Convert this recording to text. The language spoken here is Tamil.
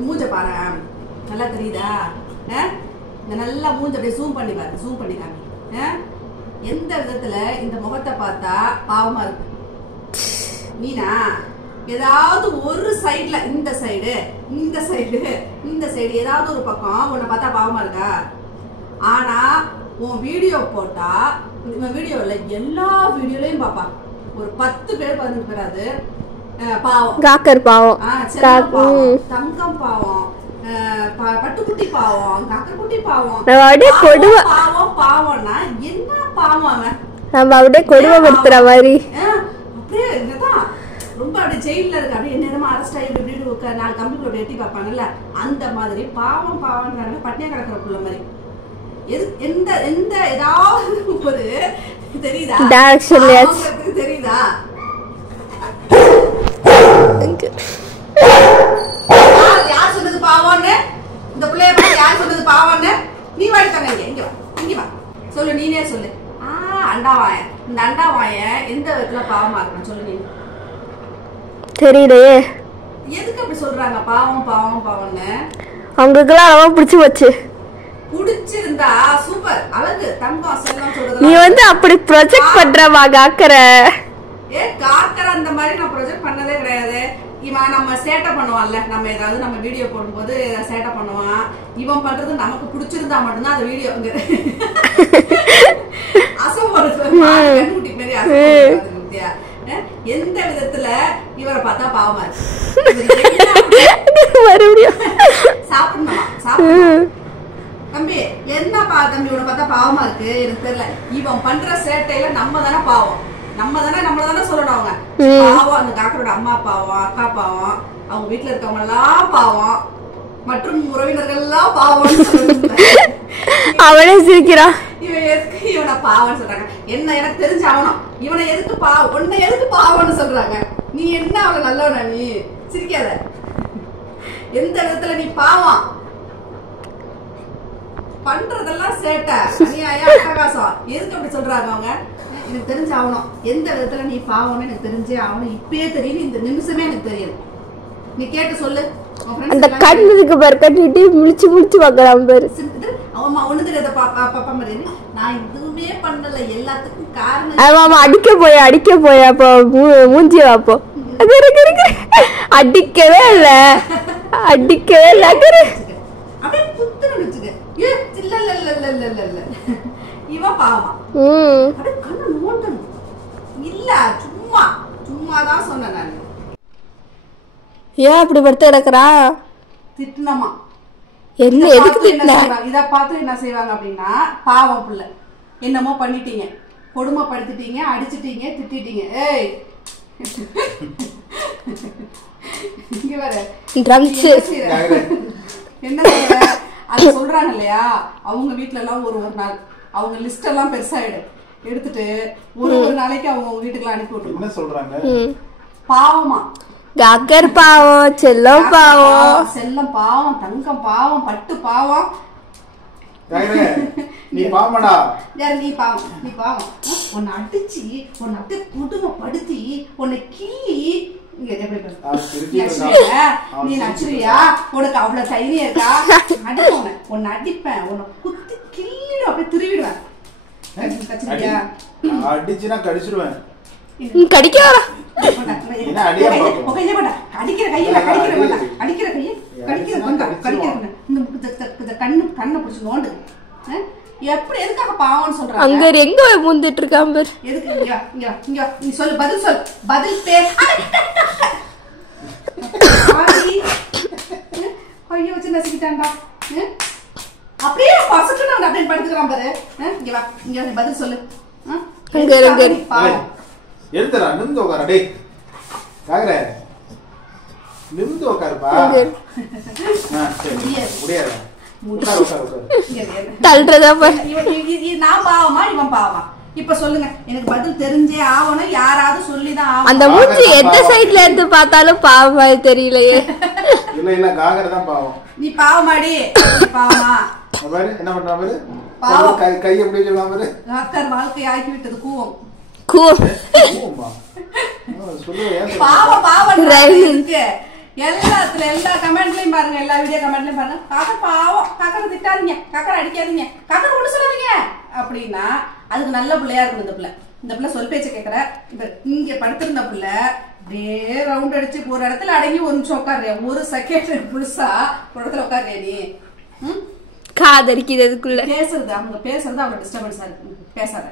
மூஞ்ச பாரு, நல்லா தெரியுதா? இந்த நல்லா மூஞ்ச அப்படியே ஜூம் பண்ணி பாரு, ஜூம் பண்ணி காமி. எந்த விதத்துல இந்த முகத்தை பார்த்தா பாவமா இருக்கு? நீனா ஏதாவது ஒரு சைடுல, இந்த சைடு இந்த சைடு இந்த சைடு ஏதாவது ஒரு பக்கம் உன்னை பார்த்தா பாவமா இருக்கா? ஆனா உன் வீடியோ போட்டா, இந்த வீடியோல எல்லா வீடியோலயும் பாப்பா ஒரு 10 பேர் 15 பேர் அது பாவம், காக்கர் பாவம், தங்கம் பாவம், பட்டுக்குட்டி பாவம், காக்கர்குட்டி பாவம், பாவம் பாவம்னா என்ன பாவம்? அவன் நம்ம அப்படியே கொடுமைப்படுத்துற மாதிரி அப்படியே இதுதான் ரொம்ப அப்படியே ஜெயில இருக்கு. அப்படியே என்னமா அரெஸ்ட் ஆகி இப்படி 4 கம்பிக்குள்ள எட்டி பார்ப்பாங்கல்ல, அந்த மாதிரி பாவம் பாவம்ன்றாங்க. பட்டினியா கிடக்குற புள்ள மாதிரி. எந்த எந்த ஏதாவது ஒரு தெரியுதா? தெரியுதா? யார் சொன்னது பாவம்னு? இந்த பிள்ளைய பார்த்து யார் சொன்னது பாவம்னு? நீ வாடித்தாங்க, இங்க வா, இங்க வா, சொல்லு, நீனே சொல்லு. அண்டாவாய, இந்த அண்டாவாய எந்த விதத்துல பாவமா இருக்கணும் சொல்லு நீ. தெரியலையே எதுக்கு அப்படி சொல்றாங்க பாவம் பாவம் பாவம்னு? அவங்களுக்குலாம் ரொம்ப பிடிச்சு போச்சு. புடிச்சிருந்தா சூப்பர், அழகு, தங்கம், செல்லம் சொல்றது. நீ வந்து அப்படி ப்ரொஜெக்ட் பண்றவா காக்கற? காக்கற அந்த மாதிரி நான் ப்ரொஜெக்ட் பண்ணதே கிடையாது. இவன் நம்ம சேட்டை பண்ணுவான்ல, நம்ம ஏதாவது நம்ம வீடியோ போடும்போது சேட்டை பண்ணுவான். இவன் பண்றது நமக்கு பிடிச்சிருந்தா மட்டும்தான் அந்த வீடியோ கண்ணுக்குட்டி மாதிரி அசையா. எந்த விதத்துல இவரை பார்த்தா பாவமா இருக்கு? சாப்பிடணுமா? சாப்பிடணும் தம்பி. என்னப்பா தம்பி உன்னை பார்த்தா பாவமா இருக்கு? எனக்கு தெரியல. இவன் பண்ற சேட்டையில நம்ம தானே பாவம், நம்ம தானே நம்மள தானே சொல்லணும். அவங்க பாவம், அந்த காக்கரோட அம்மா பாவம், அக்கா பாவம், அவங்க வீட்டுல இருக்கவங்க எல்லாம் பாவம், மற்றும் உறவினர்கள் எல்லாம் பாவம். அவனே சிரிக்கிறான். இவன் எதுக்கு இவனை பாவம்னு சொல்றாங்க? என்ன எனக்கு தெரிஞ்ச அவனும் இவனை எதுக்கு பாவம், உன்னை எதுக்கு பாவம்னு சொல்றாங்க? நீ என்ன அவளை நல்லவனா? நீ சிரிக்காத. எந்த விதத்துல நீ பாவம்? பண்றதெல்லாம் சேட்டை, அநியாயம், அட்டகாசம். எதுக்கு அப்படி சொல்றாங்க அவங்க? எனக்கு தெரிஞ்ச அவனும் எந்த விதத்துல நீ பாவம்னு எனக்கு தெரிஞ்சு அவனும் இப்பயே தெரியும். இந்த நிமிஷமே எனக்கு தெரியும். நீ கேட்டு சொல்லு. அந்த கண்ணுக்கு பாரு, கட்டிட்டு முழிச்சு முழிச்சு பாக்குறான் பாரு. அவன் ஒண்ணு தெரியாத பாப்பா மாதிரி. நான் எதுவுமே பண்ணல, எல்லாத்துக்கும் காரணம். ஆமா, அடிக்க போய் அப்போ மூஞ்சி வாப்போ. அடிக்கவே இல்ல அப்படியே புத்துன்னு வச்சுக்க. இல்ல இவன் பாவமா அப்படியே கண்ணு நோண்டணும். இல்ல சும்மாதான் சொன்னேன் நான். ஏன் அப்படி படுத்து கிடக்குறா? திட்டுனமா? என்ன எதுக்கு திட்டுனா? இத பார்த்து என்ன செய்வாங்க அப்படின்னா, பாவம் புள்ள என்னமோ பண்ணிட்டீங்க, கொடுமைப்படுத்திட்டீங்க, அடிச்சிட்டீங்க, திட்டிட்டீங்க. ஏய் இங்க வர என்ன அது சொல்றாங்க இல்லையா? அவங்க வீட்டுல எல்லாம் ஒரு நாள் அவங்க லிஸ்ட் எல்லாம் பெருசாயிடு எடுத்துட்டு ஒரு நாளைக்கு அவங்க வீட்டுக்குலாம் அனுப்பி விட்டு என்ன சொல்றாங்க? பாவமா, காக்கர் பாவம், செல்லம் பாவம், செல்லம் பாவம், தங்கம் பாவம், பட்டு பாவம். நீ பாவமடா. யார் நீ பாவம்? நீ பாவம். உன்னை அடிச்சு, உன்னை அப்படியே குடும்பப்படுத்தி, உன்னை கிள்ளி. நீ நச்சுறியா? உனக்கு அவ்வளவு தைரியம் இருக்கா? அடிப்பேன், உன்னை அடிப்பேன், உன்னை குத்தி கிள்ளி அப்படியே திருவிடுவேன். அடிச்சுனா கடிச்சிடுவேன். கடிக்க கண்ணை பிடிச்சு நோண்டு. எப்படி எதுக்காக பாவம்னு சொல்றாங்க? அங்க எங்க முந்திட்டு இருக்கான் பாரு. எதுக்கு? நீ சொல்லு, பதில் சொல், பதில் பேச. ஐயோ வச்சு நசிக்கிட்டான்டா. அப்படியே பசக்கணும் அப்படின்னு படுத்துக்கிறான் பாரு. இங்க வா, இங்க பதில் சொல்லு. எழுதுறா, நிமிந்து உட்கார. டேய் காகர, நிமிந்து உட்காருப்பா. முடியாது, தள்ளுறதா பாரு. நான் பாவமா இவன் பாவமா? இப்ப சொல்லுங்க, எனக்கு பதில் தெரிஞ்சே ஆகணும். யாராவது சொல்லிதான் ஆகணும். அந்த மூஞ்சி எந்த சைடுல இருந்து பார்த்தாலும் பாவமா தெரியலையே. இல்ல இல்ல, காகர தான் பாவம். நீ பாவமாடி? பாவமா? பாரு என்ன பண்றா பாரு. பாவம் கை எப்படி சொல்லுவா பாரு. காக்கர் வாழ்க்கை ஆக்கி விட்டது கூவம். கூவமா? பாவம் பாவம் இருக்கு. எல்லா கமெண்ட்லயும் பாருங்க, எல்லா வீடியோ கமெண்ட்லயும் பாருங்க, காக்கா பாவம், காக்கா திட்டாதீங்க, காக்கா அடிக்காதீங்க, காக்கா ஒண்ணு சொல்லாதீங்க அப்படின்னா அதுக்கு நல்ல பிள்ளையா இருக்கும். இந்த பிள்ளை சொல் பேச்ச கேக்குற. இங்க படுத்திருந்த பிள்ளை அப்படியே ரவுண்ட் அடிச்சு ஒரு இடத்துல அடங்கி ஒரு நிமிஷம் உட்காரு, ஒரு செகண்ட் புதுசா ஒரு இடத்துல உட்காரு. நீ காதரிக்கிறதுக்குள்ள பேசுறது அவங்க டிஸ்டர்பன்ஸா இருக்கு, பேசாத.